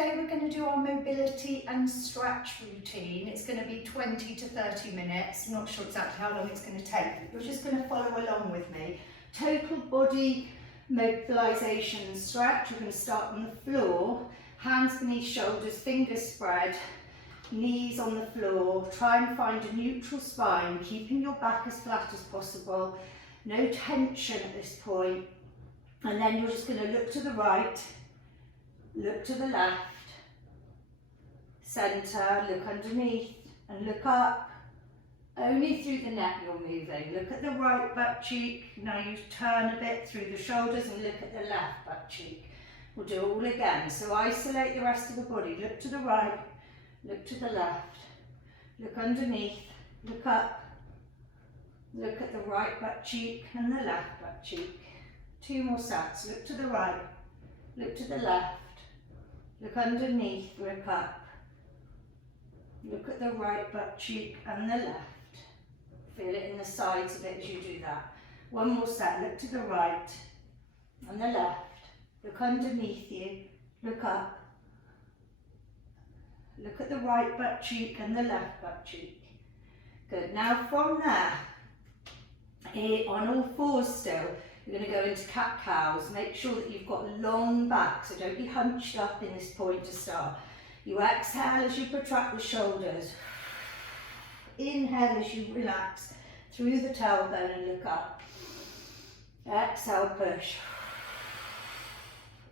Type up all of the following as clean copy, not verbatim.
today we're going to do our mobility and stretch routine. It's going to be 20 to 30 minutes. I'm not sure exactly how long it's going to take. You're just going to follow along with me. Total body mobilisation and stretch. We're going to start on the floor, hands beneath shoulders, fingers spread, knees on the floor. Try and find a neutral spine, keeping your back as flat as possible. No tension at this point. And then you're just going to look to the right, look to the left, centre, look underneath and look up. Only through the neck you're moving. Look at the right butt cheek. Now you turn a bit through the shoulders and look at the left butt cheek. We'll do it all again. So isolate the rest of the body. Look to the right, look to the left, look underneath, look up. Look at the right butt cheek and the left butt cheek. 2 more sets. Look to the right, look to the left, look underneath, look up. Look at the right butt cheek and the left. Feel it in the sides a bit as you do that. 1 more set. Look to the right and the left. Look underneath you, look up. Look at the right butt cheek and the left butt cheek. Good. Now from there, on all fours still, you're going to go into cat-cows. Make sure that you've got a long back, so don't be hunched up in this point to start. You exhale as you protract the shoulders. Inhale as you relax through the tailbone and look up. Exhale, push.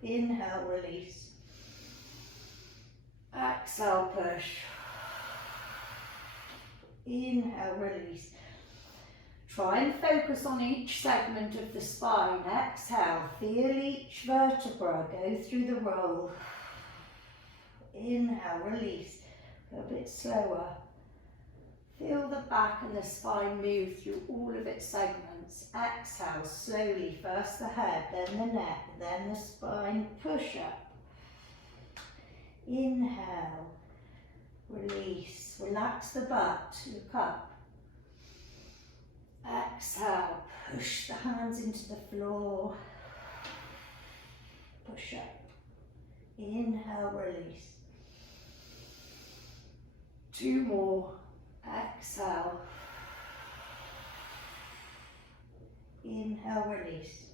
Inhale, release. Exhale, push. Inhale, release. Try and focus on each segment of the spine. Exhale, feel each vertebra go through the roll. Inhale, release. Go a bit slower. Feel the back and the spine move through all of its segments. Exhale slowly, first the head, then the neck, then the spine. Push up. Inhale, release. Relax the butt, look up. Exhale, push the hands into the floor. Push up. Inhale, release. 2 more. Exhale. Inhale, release.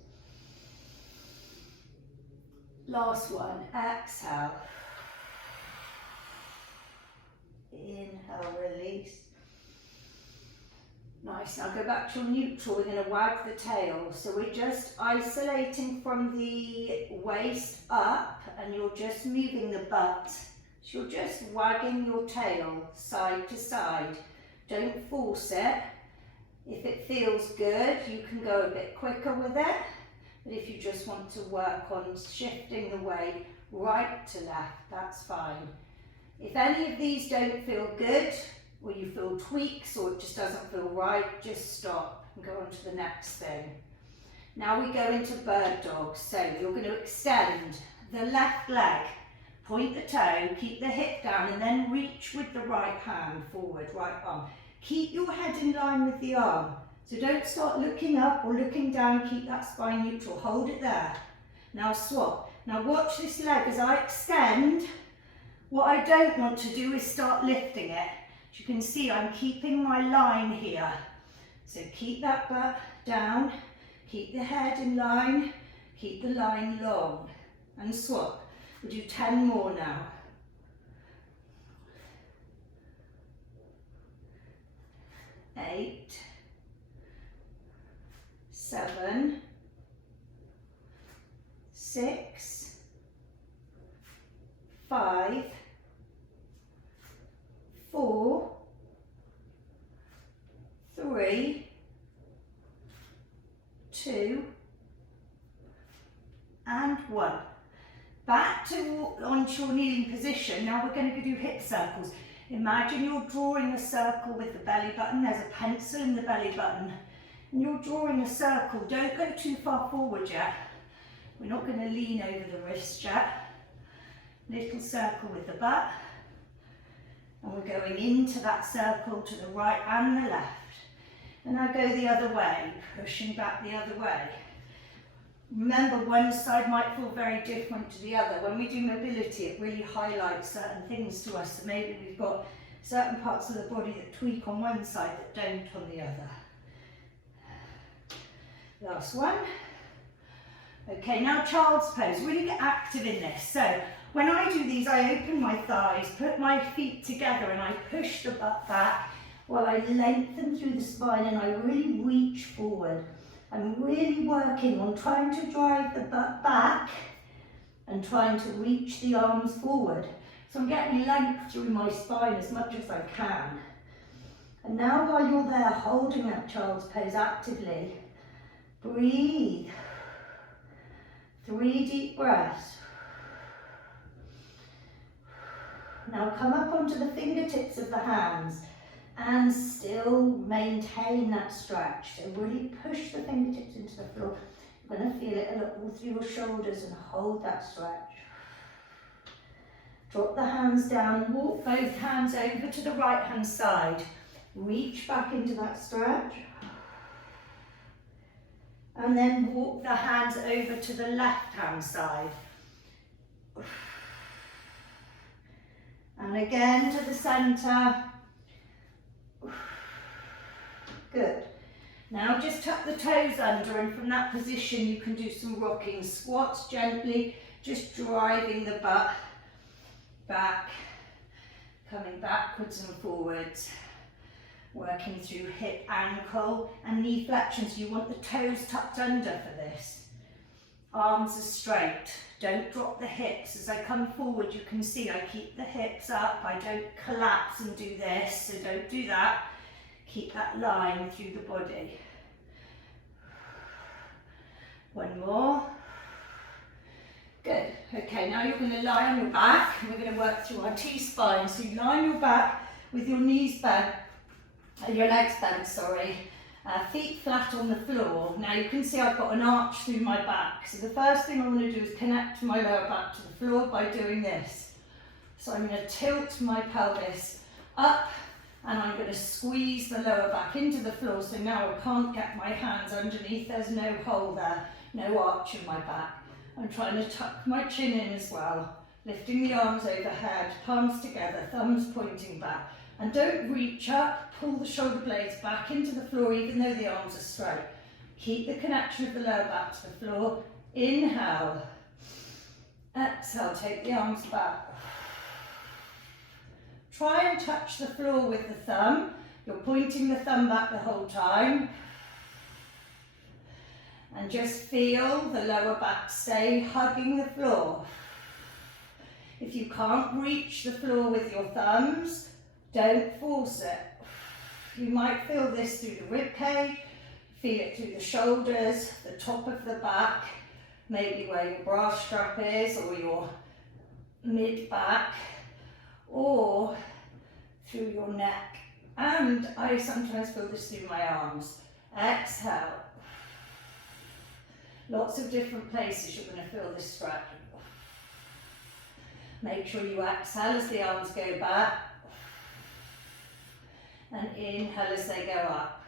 Last one. Exhale. Inhale, release. Nice. Now go back to your neutral. We're going to wag the tail. So we're just isolating from the waist up and you're just moving the butt. So you're just wagging your tail side to side. Don't force it. If it feels good, you can go a bit quicker with it. But if you just want to work on shifting the weight right to left, that's fine. If any of these don't feel good, or you feel tweaks, or it just doesn't feel right, just stop and go on to the next thing. Now we go into bird dog. So you're going to extend the left leg, point the toe, keep the hip down, and then reach with the right hand forward, right arm. Keep your head in line with the arm. So don't start looking up or looking down, keep that spine neutral, hold it there. Now swap. Now watch this leg as I extend. What I don't want to do is start lifting it. As you can see, I'm keeping my line here. So keep that butt down, keep the head in line, keep the line long, and swap. We'll do 10 more now. 8, 7, 6, 5, 4, 3, 2, and 1. Back to onto your kneeling position. Now we're going to do hip circles. Imagine you're drawing a circle with the belly button. There's a pencil in the belly button. And you're drawing a circle. Don't go too far forward yet. We're not going to lean over the wrist yet. Little circle with the butt. And we're going into that circle to the right and the left. And now go the other way, pushing back the other way. Remember, one side might feel very different to the other. When we do mobility, it really highlights certain things to us. So maybe we've got certain parts of the body that tweak on one side that don't on the other. Last one. Okay, now child's pose. Really get active in this. So when I do these, I open my thighs, put my feet together, and I push the butt back while I lengthen through the spine, and I really reach forward. I'm really working on trying to drive the butt back and trying to reach the arms forward. So I'm getting length through my spine as much as I can. And now while you're there holding that child's pose actively, breathe. 3 deep breaths. Now come up onto the fingertips of the hands and still maintain that stretch. So really push the fingertips into the floor. You're going to feel it all through your shoulders and hold that stretch. Drop the hands down, walk both hands over to the right hand side. Reach back into that stretch. And then walk the hands over to the left hand side. And again to the centre. Good. Now just tuck the toes under, and from that position you can do some rocking squats gently, just driving the butt back, coming backwards and forwards, working through hip, ankle and knee flexions. You want the toes tucked under for this. Arms are straight. Don't drop the hips. As I come forward, you can see I keep the hips up. I don't collapse and do this, so don't do that. Keep that line through the body. One more. Good. Okay, now you're going to lie on your back, and we're going to work through our T-spine. So you lie on your back with your knees bent, your legs bent, sorry. Feet flat on the floor. Now you can see I've got an arch through my back. So the first thing I'm going to do is connect my lower back to the floor by doing this. So I'm going to tilt my pelvis up, and I'm going to squeeze the lower back into the floor. So now I can't get my hands underneath. There's no hole there, no arch in my back. I'm trying to tuck my chin in as well. Lifting the arms overhead, palms together, thumbs pointing back. And don't reach up, pull the shoulder blades back into the floor even though the arms are straight. Keep the connection of the lower back to the floor. Inhale. Exhale, take the arms back. Try and touch the floor with the thumb. You're pointing the thumb back the whole time. And just feel the lower back stay hugging the floor. If you can't reach the floor with your thumbs, don't force it. You might feel this through the rib cage, feel it through the shoulders, the top of the back, maybe where your bra strap is or your mid back, or through your neck. And I sometimes feel this through my arms. Exhale. Lots of different places you're going to feel this stretch. Make sure you exhale as the arms go back. And inhale as they go up.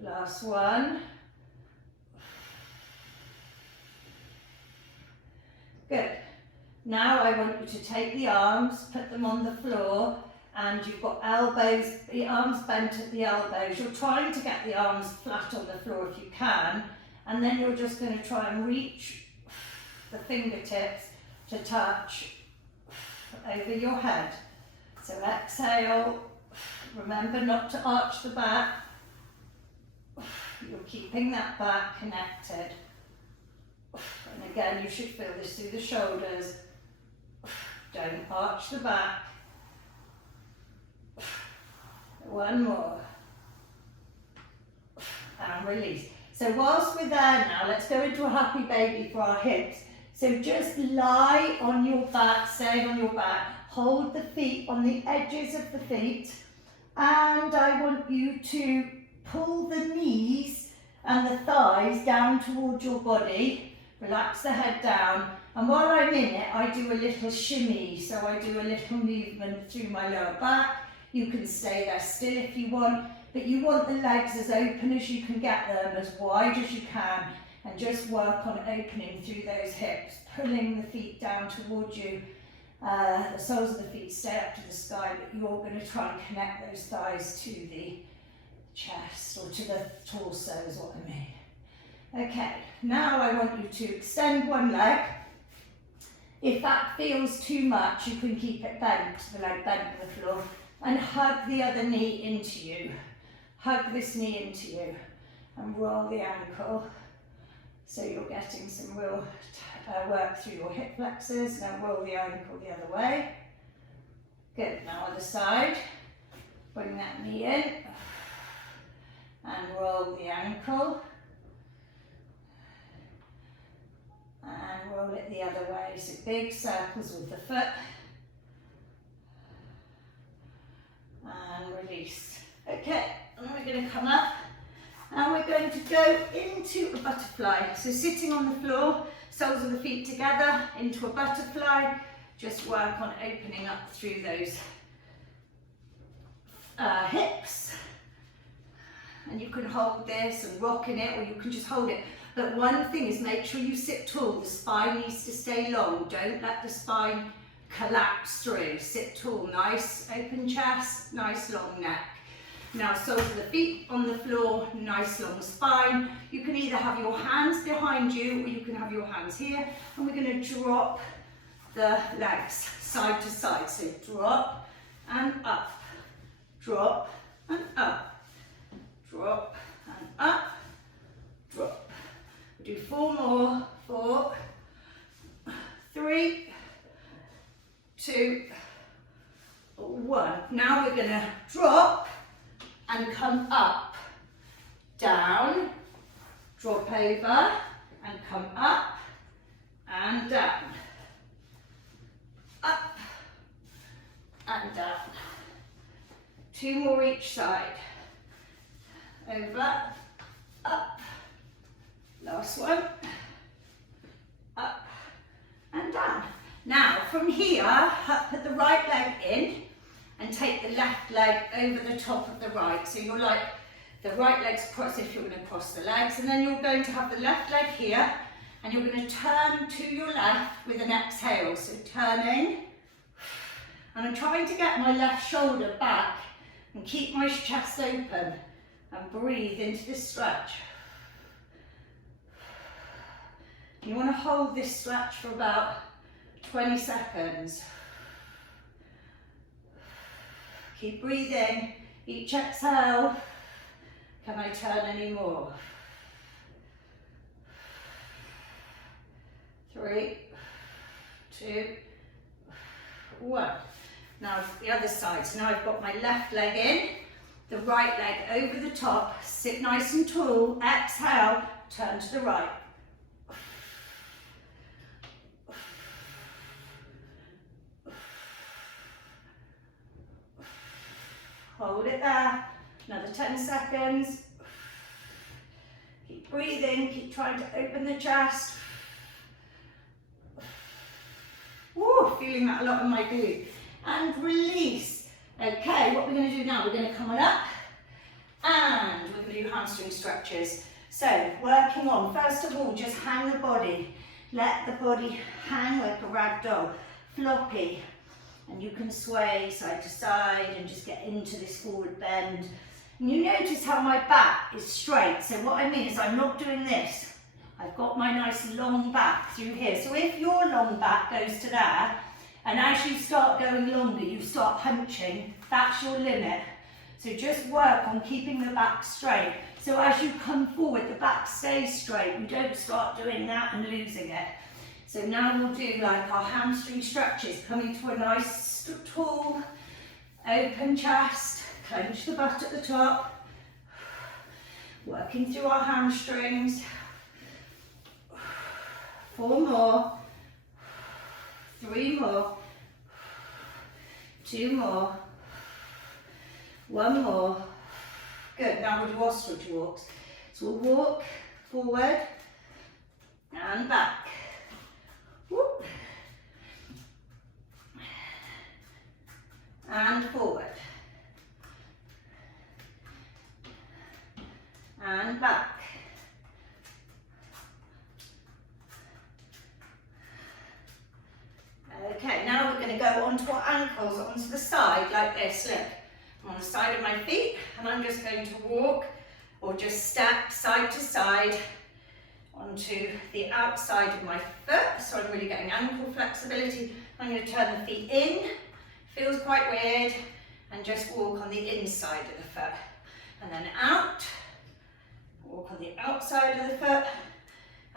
Last one. Good. Now I want you to take the arms, put them on the floor, and you've got elbows, the arms bent at the elbows. You're trying to get the arms flat on the floor if you can, and then you're just going to try and reach the fingertips to touch over your head. So exhale, remember not to arch the back. You're keeping that back connected. And again, you should feel this through the shoulders. Don't arch the back. One more. And release. So whilst we're there now, let's go into a happy baby for our hips. So just lie on your back, stay on your back. Hold the feet on the edges of the feet. And I want you to pull the knees and the thighs down towards your body. Relax the head down. And while I'm in it, I do a little shimmy. So I do a little movement through my lower back. You can stay there still if you want. but you want the legs as open as you can get them, as wide as you can, and just work on opening through those hips, pulling the feet down towards you. The soles of the feet stay up to the sky, but you're going to try and connect those thighs to the chest, or to the torso is what I mean. Okay, now I want you to extend one leg. If that feels too much, you can keep it bent, the leg bent to the floor, and hug the other knee into you. Hug this knee into you and roll the ankle. So you're getting some real work through your hip flexors. Now roll the ankle the other way. Good, now other side. Bring that knee in and roll the ankle. And roll it the other way. So big circles with the foot. And release. Okay, and we're going to come up. And we're going to go into a butterfly. So sitting on the floor, soles of the feet together, into a butterfly. Just work on opening up through those hips. And you can hold this and rock in it, or you can just hold it. But one thing is, make sure you sit tall. The spine needs to stay long. Don't let the spine collapse through. Sit tall, nice open chest, nice long neck. Now soles of the feet on the floor, nice long spine. You can either have your hands behind you, or you can have your hands here. And we're going to drop the legs side to side. So drop and up, drop and up, drop and up, drop. Do 4 more. 4, 3, 2, 1. Now we're going to drop and come up, down, drop over and come up and down, up and down. 2 more each side. Over, up. Last one. Up and down. Now from here, put the right leg in and take the left leg over the top of the right. So you're like, the right leg's crossed if you're going to cross the legs, and then you're going to have the left leg here, and you're going to turn to your left with an exhale. So turning, and I'm trying to get my left shoulder back and keep my chest open and breathe into this stretch. You want to hold this stretch for about 20 seconds. Keep breathing. Each exhale. Can I turn any more? 3, 2, 1. Now the other side. So now I've got my left leg in, the right leg over the top. Sit nice and tall. Exhale. Turn to the right. Hold it there, another 10 seconds. Keep breathing, keep trying to open the chest. Woo, feeling that a lot in my glute. And release. Okay, what we're going to do now, we're going to come on up and we're going to do hamstring stretches. So, working on, first of all, just hang the body. Let the body hang like a rag doll, floppy. And you can sway side to side and just get into this forward bend. And you notice how my back is straight. So what I mean is I'm not doing this. I've got my nice long back through here. So if your long back goes to there, and as you start going longer, you start hunching, that's your limit. So just work on keeping the back straight. So as you come forward, the back stays straight. You don't start doing that and losing it. So now we'll do like our hamstring stretches, coming to a nice tall, open chest, clench the butt at the top, working through our hamstrings. 4 more, 3 more, 2 more, 1 more. Good, now we'll do ostrich walks. So we'll walk forward and back. Whoop. And forward going to go onto our ankles, onto the side like this. Look, I'm on the side of my feet and I'm just going to walk or just step side to side onto the outside of my foot. So I'm really getting ankle flexibility. I'm going to turn the feet in, feels quite weird, and just walk on the inside of the foot. And then out, walk on the outside of the foot,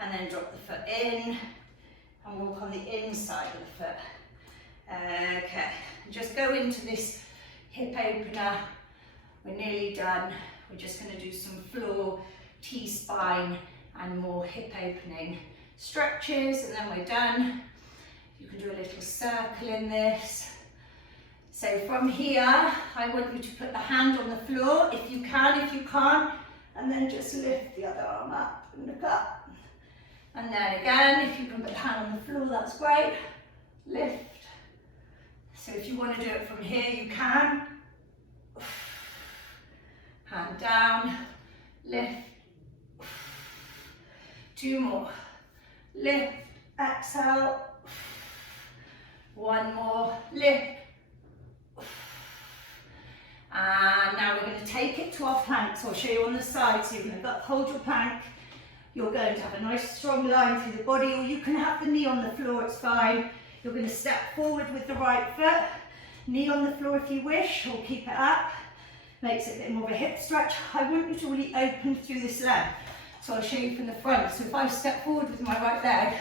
and then drop the foot in, and walk on the inside of the foot. Okay, just go into this hip opener. We're nearly done. We're just going to do some floor, T-spine, and more hip opening stretches, and then we're done. You can do a little circle in this. So from here, I want you to put the hand on the floor, if you can, if you can't, and then just lift the other arm up and look up. And then again, if you can put the hand on the floor, that's great. Lift. So if you want to do it from here, you can. Hand down, lift. 2 more. Lift, exhale. 1 more, lift. And now we're going to take it to our plank. So I'll show you on the side. So you're going to hold your plank. You're going to have a nice strong line through the body, or you can have the knee on the floor, it's fine. You're going to step forward with the right foot. Knee on the floor if you wish, or keep it up. Makes it a bit more of a hip stretch. I want you to really open through this leg. So I'll show you from the front. So if I step forward with my right leg,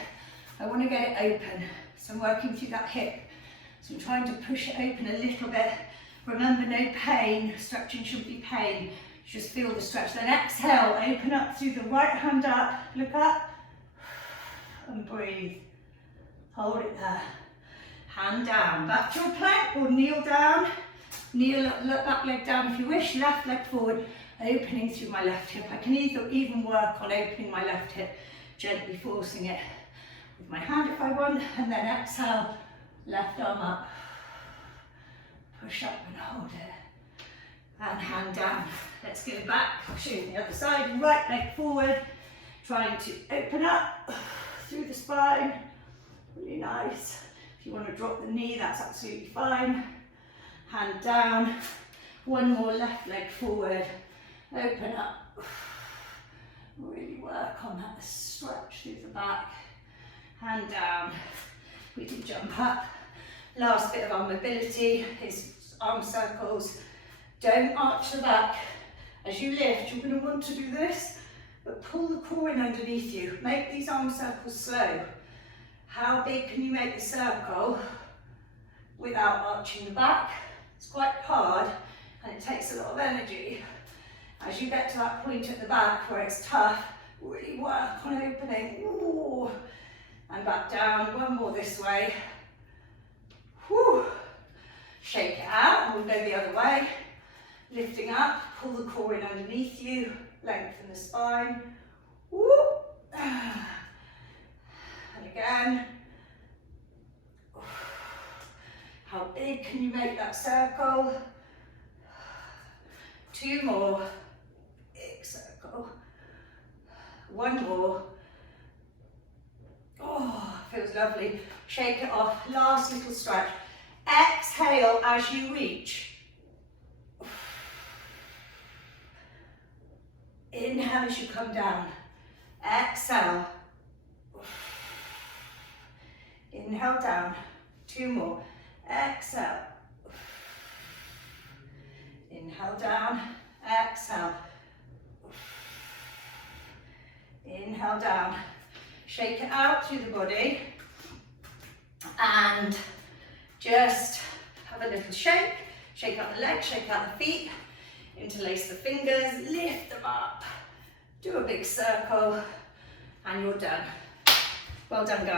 I want to get it open. So I'm working through that hip. So I'm trying to push it open a little bit. Remember, no pain. Stretching shouldn't be pain. Just feel the stretch. Then exhale, open up through the right hand up. Look up and breathe. Hold it there. Hand down. Back to your plank or kneel down. Kneel, let that leg down if you wish. Left leg forward. Opening through my left hip. I can even work on opening my left hip, gently forcing it with my hand if I want, and then exhale, left arm up, push up and hold it, and hand down. Let's go back, I'll show you the other side, right leg forward, trying to open up through the spine, really nice. If you want to drop the knee, that's absolutely fine. Hand down, 1 more left leg forward. Open up, really work on that stretch through the back, hand down, we can jump up. Last bit of our mobility is arm circles. Don't arch the back. As you lift, you're going to want to do this, but pull the core in underneath you. Make these arm circles slow. How big can you make the circle without arching the back? It's quite hard and it takes a lot of energy. As you get to that point at the back where it's tough, really work on opening. Ooh. And back down, 1 more this way. Whew. Shake it out, and we'll go the other way. Lifting up, pull the core in underneath you, lengthen the spine. Woo. And again. How big can you make that circle? 2 more. Big circle. 1 more. Oh, feels lovely. Shake it off. Last little stretch. Exhale as you reach. Inhale as you come down. Exhale. Inhale down. 2 more. Exhale. Inhale down. Exhale. Inhale down. Shake it out through the body. And just have a little shake. Shake out the legs, shake out the feet. Interlace the fingers, lift them up. Do a big circle. And you're done. Well done, guys.